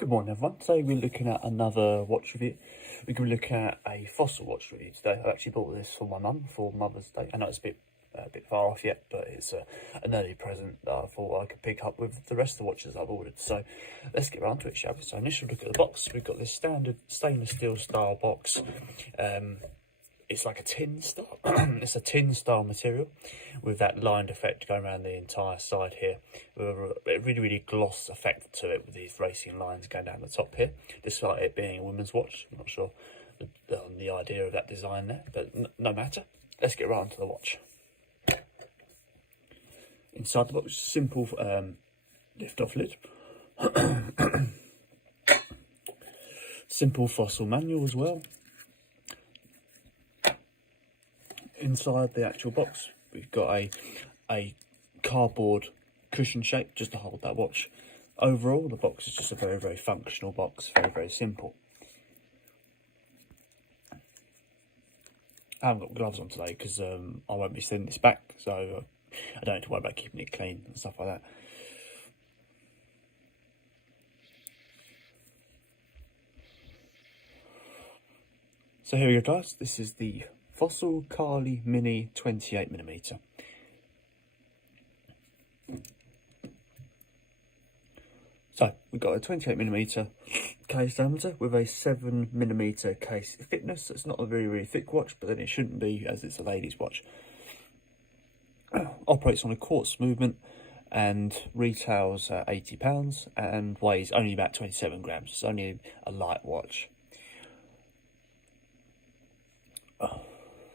Good morning everyone. Today we're looking at another watch review. We're going to look at a Fossil watch review today. I actually bought this for my mum for Mother's Day. I know it's a bit far off yet, but it's an early present that I thought I could pick up with the rest of the watches I've ordered. So let's get around to it, shall we? So initial look at the box. We've got this standard stainless steel style box. It's like a tin style. It's a tin style material with that lined effect going around the entire side here, with a really gloss effect to it with these racing lines going down the top here, despite it being a women's watch. I'm not sure the idea of that design there, but no matter. Let's get right onto the watch. Inside the box, simple lift off lid. Simple Fossil manual as well. Inside the actual box, we've got a cardboard cushion shape just to hold that watch. Overall, the box is just a very functional box, very simple. I haven't got gloves on today because I won't be sending this back, so I don't have to worry about keeping it clean and stuff like that. So here we go, guys. This is the Fossil Carlie Mini 28mm. So we've got a 28mm case diameter with a 7mm case thickness. So it's not a very thick watch, but then it shouldn't be, as it's a lady's watch. Operates on a quartz movement and retails at £80 and weighs only about 27 grams. It's only a light watch.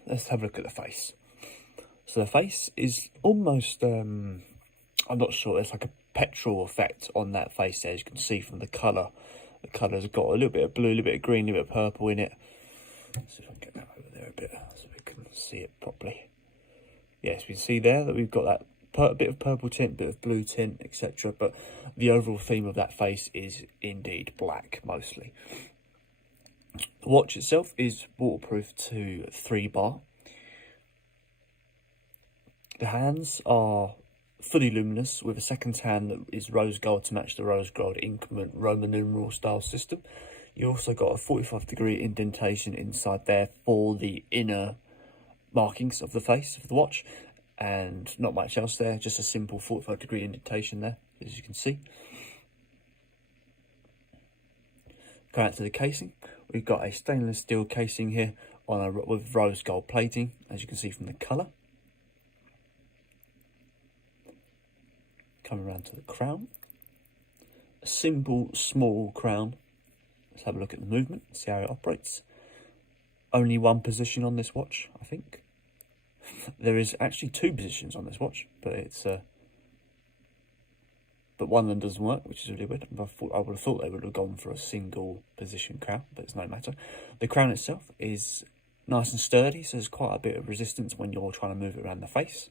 Let's have a look at the face. So the face is almost, I'm not sure, it's like a petrol effect on that face there, as you can see from the colour. The colour's got a little bit of blue, a little bit of green, a little bit of purple in it. Let's see if I can get that over there a bit so we can see it properly. Yes, we can see there that we've got that bit of purple tint, bit of blue tint, etc. But the overall theme of that face is indeed black, mostly. The watch itself is waterproof to 3 bar. The hands are fully luminous with a second hand that is rose gold to match the rose gold increment Roman numeral style system. You also got a 45-degree indentation inside there for the inner markings of the face of the watch, and not much else there, just a simple 45-degree indentation there, as you can see. Going out to the casing, we've got a stainless steel casing here with rose gold plating, as you can see from the colour. Coming around to the crown, a simple small crown. Let's have a look at the movement, see how it operates. Only one position on this watch, I think. There is actually 2 positions on this watch, but one of them doesn't work, which is really weird. I would have thought they would have gone for a single position crown, but it's no matter. The crown itself is nice and sturdy, so there's quite a bit of resistance when you're trying to move it around the face,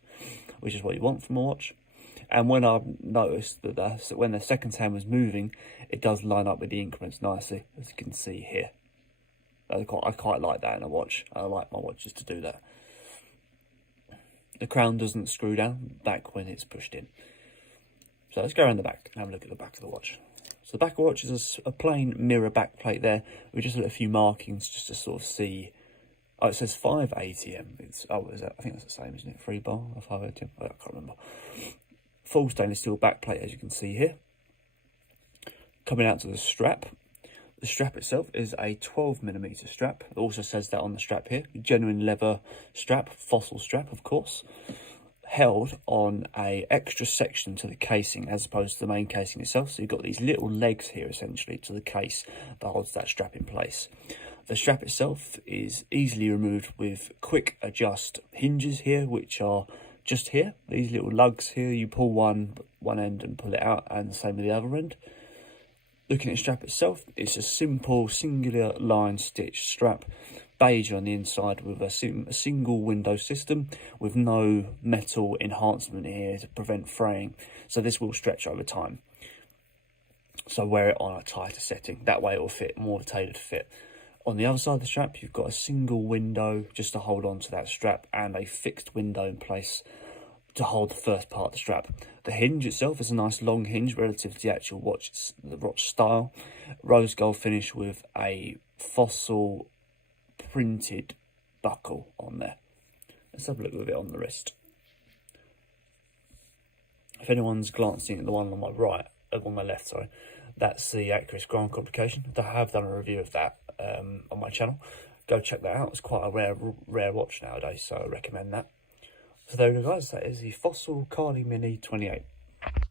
which is what you want from a watch. And when I've noticed that when the second hand was moving, it does line up with the increments nicely, as you can see here. I quite like that in a watch. I like my watches to do that. The crown doesn't screw down back when it's pushed in. So let's go around the back and have a look at the back of the watch. So the back of the watch is a plain mirror back plate there with just a few markings just to sort of see. Oh, it says 5 ATM. I think that's the same, isn't it? 3 bar or 5 ATM? I can't remember. Full stainless steel back plate, as you can see here. Coming out to the strap. The strap itself is a 12mm strap. It also says that on the strap here. Genuine leather strap, Fossil strap, of course. Held on a extra section to the casing as opposed to the main casing itself. So you've got these little legs here essentially to the case that holds that strap in place. The strap itself is easily removed with quick adjust hinges here, which are just here. These little lugs here, you pull one end and pull it out, and the same with the other end. Looking at the strap itself, it's a simple singular line stitch strap, beige on the inside with a single window system with no metal enhancement here to prevent fraying. So this will stretch over time. So wear it on a tighter setting. That way it will fit more tailored fit. On the other side of the strap, you've got a single window just to hold on to that strap and a fixed window in place to hold the first part of the strap. The hinge itself is a nice long hinge relative to the actual watch, the watch style. Rose gold finish with a fossil printed buckle on there. Let's have a look with it on the wrist. If anyone's glancing at the one on my right, on my left, sorry, that's the Accurist Grand Complication. I have done a review of that on my channel. Go check that out. It's quite a rare watch nowadays, so I recommend that. So there we go, guys. That is the Fossil Carlie Mini 28.